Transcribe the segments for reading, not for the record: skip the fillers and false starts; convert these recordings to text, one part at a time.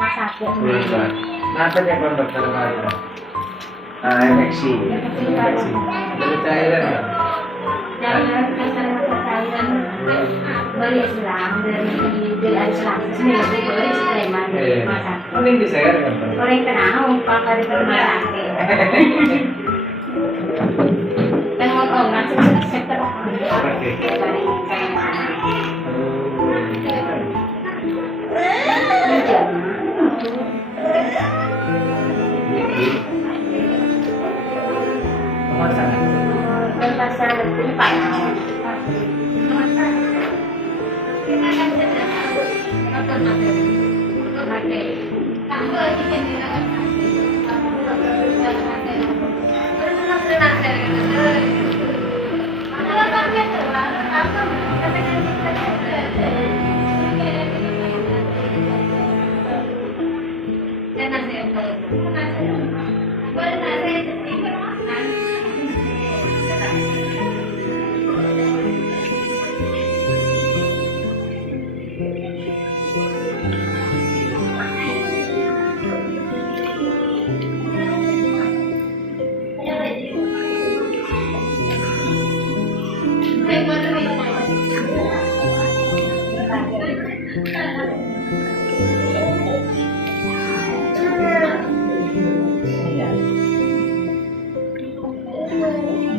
rumah sakit. Kenapa dia ke dokter kemarin? Infeksi. Dari cairan ya? Jangan masalah cairan. Beli selang dari Selasa sini beli Sleman dari rumah sakit. Mending di saya kan? Orang kenal pak dari rumah sakit. Tengok nasi seter. Pasar ini Pak.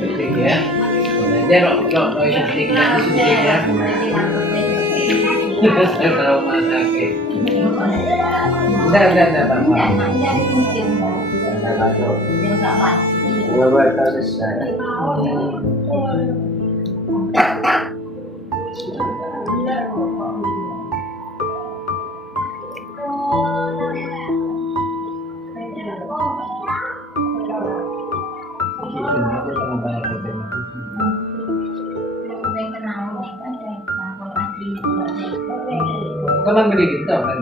Penting ya. Belajar kok suntik kan suntik ya. Saya tahu rumah sakit. Enggak Pak. Enggak masuk. Dua bakal selesai. Teman beli gitu kan?